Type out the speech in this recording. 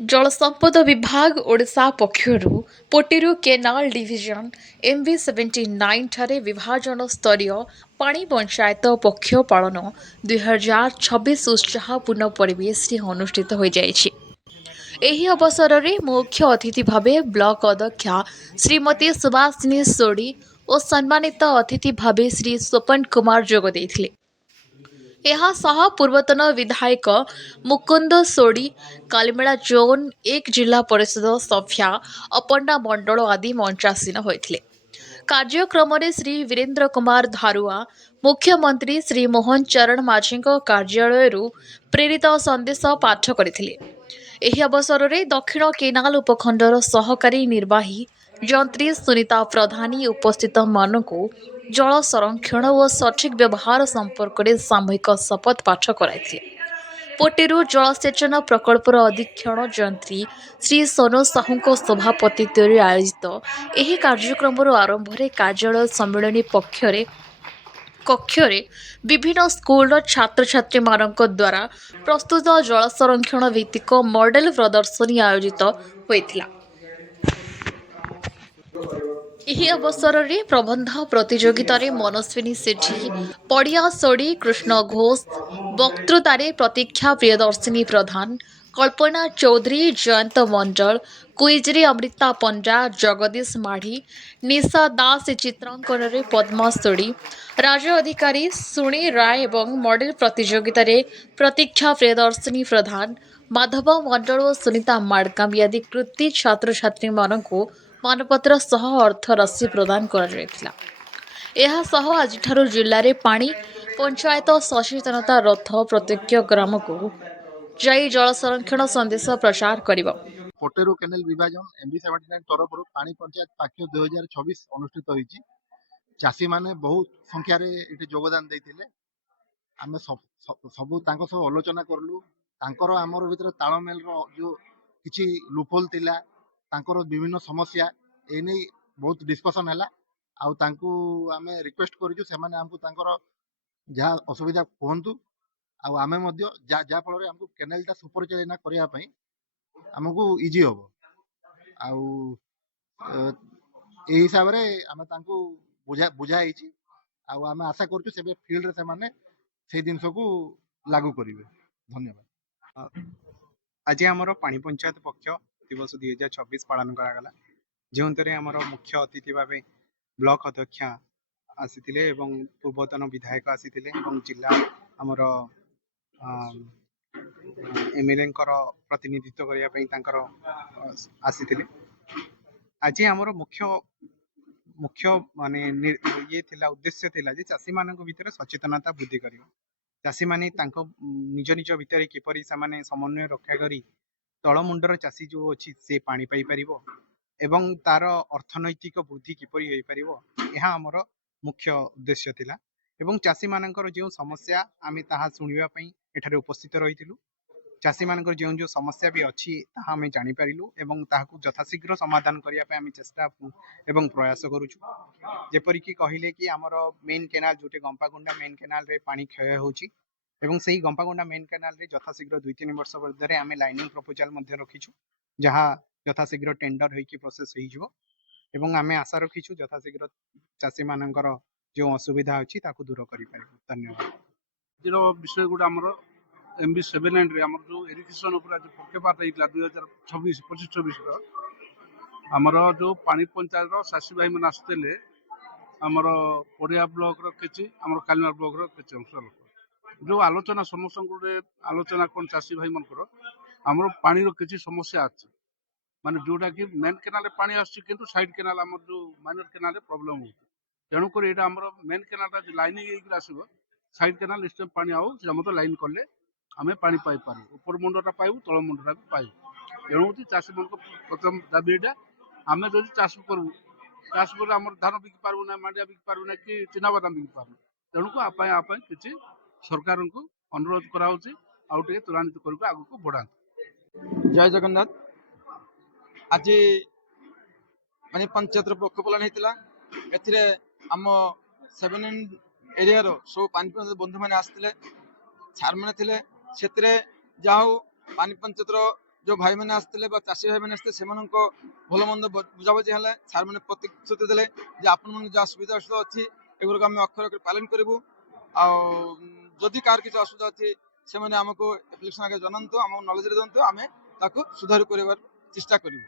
ଜଳସମ୍ପଦ ବିଭାଗ ଓଡ଼ିଶା ପକ୍ଷରୁ ପୋଟିରୁ କେନାଲ ଡିଭିଜନ MV79 ଠାରେ ବିଭାଜନ ସ୍ତରୀୟ ପାଣି ପଞ୍ଚାୟତ ପକ୍ଷ ପାଳନ 2026 ଉତ୍ସାହପୂର୍ଣ୍ଣ ପରିବେଶରେ ଅନୁଷ୍ଠିତ ହୋଇଯାଇଛି। ଏହି ଅବସରରେ ମୁଖ୍ୟ ଅତିଥି ଭାବେ ବ୍ଲକ ଅଧ୍ୟକ୍ଷା ଶ୍ରୀମତୀ ସୁବାସିନୀ ସୋଢ଼ି ଓ ସମ୍ମାନିତ ଅତିଥି ଭାବେ ଶ୍ରୀ ସ୍ୱପନ କୁମାର ଯୋଗ ଦେଇଥିଲେ। ଏହାସହ ପୂର୍ବତନ ବିଧାୟକ ମୁକୁନ୍ଦ ସୋଢ଼ି, କାଲିମେଳା ଜୋନ୍ 1 ଜିଲ୍ଲା ପରିଷଦ ସଭ୍ୟା ଅପର୍ଣ୍ଣା ମଣ୍ଡଳ ଆଦି ମଞ୍ଚାସୀନ ହୋଇଥିଲେ। କାର୍ଯ୍ୟକ୍ରମରେ ଶ୍ରୀ ବୀରେନ୍ଦ୍ର କୁମାର ଧାରୁଆ, ମୁଖ୍ୟମନ୍ତ୍ରୀ ଶ୍ରୀ ମୋହନ ଚରଣ ମାଝୀଙ୍କ କାର୍ଯ୍ୟାଳୟରୁ ପ୍ରେରିତ ସନ୍ଦେଶ ପାଠ କରିଥିଲେ। ଏହି ଅବସରରେ ଦକ୍ଷିଣ କେନାଲ ଉପଖଣ୍ଡର ସହକାରୀ ନିର୍ବାହୀ ଯନ୍ତ୍ରୀ ସୁନିତା ପ୍ରଧାନୀ ଉପସ୍ଥିତମାନଙ୍କୁ ଜଳ ସଂରକ୍ଷଣ ଓ ସଠିକ୍ ବ୍ୟବହାର ସମ୍ପର୍କରେ ସାମୂହିକ ଶପଥ ପାଠ କରାଇଥିଲେ। ପୋଟିରୁ ଜଳସେଚନ ପ୍ରକଳ୍ପର ଅଧୀକ୍ଷଣ ଯନ୍ତ୍ରୀ ଶ୍ରୀ ସୋନୁ ସାହୁଙ୍କ ସଭାପତିତ୍ୱରେ ଆୟୋଜିତ ଏହି କାର୍ଯ୍ୟକ୍ରମର ଆରମ୍ଭରେ କାର୍ଯ୍ୟାଳୟ ସମ୍ମିଳନୀ କକ୍ଷରେ ବିଭିନ୍ନ ସ୍କୁଲର ଛାତ୍ରଛାତ୍ରୀମାନଙ୍କ ଦ୍ୱାରା ପ୍ରସ୍ତୁତ ଜଳ ସଂରକ୍ଷଣ ଭିତ୍ତିକ ମଡେଲ ପ୍ରଦର୍ଶନୀ ଆୟୋଜିତ ହୋଇଥିଲା। ଏହି ଅବସରରେ ପ୍ରବନ୍ଧ ପ୍ରତିଯୋଗିତାରେ ମନସ୍ୱିନୀ ସେଠୀ, ପଡ଼ିଆ ସୋଢ଼ି, କୃଷ୍ଣ ଘୋଷ, ବକ୍ତୃତାରେ ପ୍ରତୀକ୍ଷା ପ୍ରିୟଦର୍ଶିନୀ ପ୍ରଧାନ, କଳ୍ପନା ଚୌଧୁରୀ, ଜୟନ୍ତ ମଣ୍ଡଳ, କୁଇଜରେ ଅମୃତା ପଣ୍ଡା, ଜଗଦୀଶ ମାଢ଼ି, ନିଶା ଦାସ, ଚିତ୍ରାଙ୍କନରେ ପଦ୍ମା ସୋଢ଼ି, ରାଜ ଅଧିକାରୀ, ସୁଣୀ ରାୟ ଏବଂ ମଡେଲ ପ୍ରତିଯୋଗିତାରେ ପ୍ରତୀକ୍ଷା ପ୍ରିୟଦର୍ଶିନୀ ପ୍ରଧାନ, ମାଧବ ମଣ୍ଡଳ ଓ ସୁନିତା ମାଡ଼କାମି ଆଦି କୃତୀ ଛାତ୍ରଛାତ୍ରୀମାନଙ୍କୁ ମାନପତ୍ର ସହ ଅର୍ଥ ରାଶି ପ୍ରଦାନ କରାଯାଇଥିଲା। ଏହାସହ ଆଜିଠାରୁ ଜିଲ୍ଲାରେ ପାଣି ପଞ୍ଚାୟତ ସଚେତନତା ରଥ ପ୍ରତ୍ୟେକ ଗ୍ରାମକୁ ଯାଇ ଜଳ ସଂରକ୍ଷଣ ସନ୍ଦେଶ ପ୍ରଚାର କରିବ। ପୋଟେରୁ କେନାଲ ବିଭାଜନ MV79 ତରଫରୁ ପାଣି ପଞ୍ଚାୟତ ପାକ୍ଷ 2026 ଅନୁଷ୍ଠିତ ହୋଇଛି। ଚାଷୀମାନେ ବହୁତ ସଂଖ୍ୟାରେ ଏଠି ଯୋଗଦାନ ଦେଇଥିଲେ। ଆମେ ସବୁ ତାଙ୍କ ସହ ଆଲୋଚନା କଲୁ। ତାଙ୍କର ଆମର ଭିତରେ ତାଳମେଳର ଯେଉଁ କିଛି ଲୁପୋଲ ଥିଲା, ତାଙ୍କର ବିଭିନ୍ନ ସମସ୍ୟା ଏ ନେଇ ବହୁତ ଡିସ୍କସନ୍ ହେଲା। ଆଉ ତାଙ୍କୁ ଆମେ ରିକ୍ୱେଷ୍ଟ କରିଛୁ ସେମାନେ ଆମକୁ ତାଙ୍କର ଯାହା ଅସୁବିଧା କୁହନ୍ତୁ, ଆଉ ଆମେ ମଧ୍ୟ ଯାହା ଫଳରେ ଆମକୁ କେନାଲଟା ସୁପରିଚାଳନା କରିବା ପାଇଁ ଆମକୁ ଇଜି ହବ। ଆଉ ଏଇ ହିସାବରେ ଆମେ ତାଙ୍କୁ ବୁଝା ହେଇଛି। ଆଉ ଆମେ ଆଶା କରୁଛୁ ସେବେ ଫିଲ୍ଡରେ ସେମାନେ ସେଇ ଜିନିଷକୁ ଲାଗୁ କରିବେ। ଧନ୍ୟବାଦ। ଆଜି ଆମର ପାଣି ପଞ୍ଚାୟତ ପକ୍ଷ ଦିବସ 2026 ପାଳନ କରାଗଲା, ଯେଉଁଥିରେ ଆମର ମୁଖ୍ୟ ଅତିଥି ଭାବେ ବ୍ଲକ ଅଧ୍ୟକ୍ଷା ଆସିଥିଲେ ଏବଂ ପୂର୍ବତନ ବିଧାୟକ ଆସିଥିଲେ ଏବଂ ଜିଲ୍ଲା ଆମର MLAଙ୍କର ପ୍ରତିନିଧିତ୍ୱ କରିବା ପାଇଁ ତାଙ୍କର ଆସିଥିଲେ। ଆଜି ଆମର ମୁଖ୍ୟ ମାନେ ଉଦ୍ଦେଶ୍ୟ ଥିଲା ଯେ ଚାଷୀମାନଙ୍କ ଭିତରେ ସଚେତନତା ବୃଦ୍ଧି କରିବ। ଚାଷୀମାନେ ତାଙ୍କ ନିଜ ଭିତରେ କିପରି ସେମାନେ ସମନ୍ୱୟ ରକ୍ଷା କରି ତଳମୁଣ୍ଡର ଚାଷୀ ଯେଉଁ ଅଛି ସେ ପାଣି ପାଇପାରିବ ଏବଂ ତାର ଅର୍ଥନୈତିକ ବୃଦ୍ଧି କିପରି ହୋଇପାରିବ, ଏହା ଆମର ମୁଖ୍ୟ ଉଦ୍ଦେଶ୍ୟ ଥିଲା। ଏବଂ ଚାଷୀମାନଙ୍କର ଯେଉଁ ସମସ୍ୟା ଆମେ ତାହା ଶୁଣିବା ପାଇଁ ଏଠାରେ ଉପସ୍ଥିତ ରହିଥିଲୁ। ଚାଷୀମାନଙ୍କର ଯେଉଁ ସମସ୍ୟା ବି ଅଛି ତାହା ଆମେ ଜାଣିପାରିଲୁ ଏବଂ ତାହାକୁ ଯଥାଶୀଘ୍ର ସମାଧାନ କରିବା ପାଇଁ ଆମେ ଚେଷ୍ଟା ଏବଂ ପ୍ରୟାସ କରୁଛୁ। ଯେପରିକି କହିଲେ କି ଆମର ମେନ୍ କେନାଲ ଯେଉଁଠି ଗମ୍ପାଗୁଣ୍ଡା ମେନ୍ କେନାଲରେ ପାଣି କ୍ଷୟ ହେଉଛି ଏବଂ ସେହି ଗମ୍ପାଗୁଣ୍ଡା ମେନ୍ କେନାଲରେ ଯଥାଶୀଘ୍ର 2-3 ବର୍ଷ ମଧ୍ୟରେ ଆମେ ଲାଇନିଂ ପ୍ରପୋଜାଲ ମଧ୍ୟ ରଖିଛୁ, ଯାହା ଯଥାଶୀଘ୍ର ଟେଣ୍ଡର ହେଇକି ପ୍ରୋସେସ୍ ହେଇଯିବ ଏବଂ ଆମେ ଆଶା ରଖିଛୁ ଯଥାଶୀଘ୍ର ଚାଷୀମାନଙ୍କର ଯେଉଁ ଅସୁବିଧା ଅଛି ତାକୁ ଦୂର କରିପାରିବୁ। ଧନ୍ୟବାଦ। ବିଷୟ ଗୋଟେ ଆମର MV79 ଆମର ଯେଉଁ ଏରିଗେସନ ଉପରେ ଆଜି ପକ୍ଷପାତ ହେଇଥିଲା 2025-26 ଆମର ଯେଉଁ ପାଣି ପଞ୍ଚାୟତର ଚାଷୀ ଭାଇମାନେ ଆସିଥିଲେ, ଆମର ପଡ଼ିଆ ବ୍ଲକର କିଛି ଆମର କାଲିମାର ବ୍ଲକର କିଛି ଅଂଶ ଲୋକ ଯେଉଁ ଆଲୋଚନା ସମସ୍ତଙ୍କ ଗୋଟେ ଆଲୋଚନା କ'ଣ ଚାଷୀ ଭାଇମାନଙ୍କର ଆମର ପାଣିର କିଛି ସମସ୍ୟା ଅଛି, ମାନେ ଯେଉଁଟାକି ମେନ୍ କେନାଲରେ ପାଣି ଆସୁଛି କିନ୍ତୁ ସାଇଡ୍ କେନାଲ ଆମର ଯେଉଁ ମାଇନର କେନାଲରେ ପ୍ରୋବ୍ଲେମ୍ ହେଉଛି। ତେଣୁକରି ଏଇଟା ଆମର ମେନ୍ କେନାଲଟା ଲାଇନିଂ ହେଇକି ଆସିବ, ସାଇଡ୍ କେନାଲ ନିଶ୍ଚୟ ପାଣି ଆଉ ସମସ୍ତ ଲାଇନ୍ କଲେ ଆମେ ପାଣି ପାଇପାରିବୁ। ଉପର ମୁଣ୍ଡଟା ପାଇବୁ, ତଳ ମୁଣ୍ଡଟା ବି ପାଇବୁ। ତେଣୁ ଚାଷୀମାନଙ୍କ ପ୍ରଥମ ଦାବି ଏଇଟା, ଆମେ ଯଦି ଚାଷ କରୁ ଆମର ଧାନ ବିକି ପାରିବୁ ନା, ମାଣ୍ଡିଆ ବିକି ପାରିବୁ ନା, କି ଚିନାବାଦାମ ବିକି ପାରିବୁ। ତେଣୁକୁ ଆ ପାଇଁ କିଛି ସରକାରଙ୍କୁ ଅନୁରୋଧ କରାହେଉଛି, ଆଉ ଟିକେ ତ୍ୱରାନ୍ୱିତ କରିକି ଆଗକୁ ବଢ଼ାନ୍ତୁ। ଜୟ ଜଗନ୍ନାଥ। ଆଜି ପାଣି ପଞ୍ଚାୟତର ପକ୍ଷ ପାଳନ ହେଇଥିଲା। ଏଥିରେ ଆମ 7 ଏରିଆର ସବୁ ପାଣି ପଞ୍ଚାୟତ ବନ୍ଧୁମାନେ ଆସିଥିଲେ, ସାର୍ମାନେ ଥିଲେ। ସେଥିରେ ଯାହା ହଉ ପାଣି ପଞ୍ଚାୟତର जो भाई मैंने आसते चाषी भाई मैंने आसते भल मंद बुझाबुझी है सार मैंने प्रतिश्रुति देले जे आपण मन जो सुविधा असुविधा अच्छी एगुड़ आम अक्षर अक्षर पालन करूँ आदि कार किसी असुविधा अच्छी से आमको एप्लिकेशन आगे जनातु आम नलेज दिंतु आम सुधार कर चेष्टा करूँ।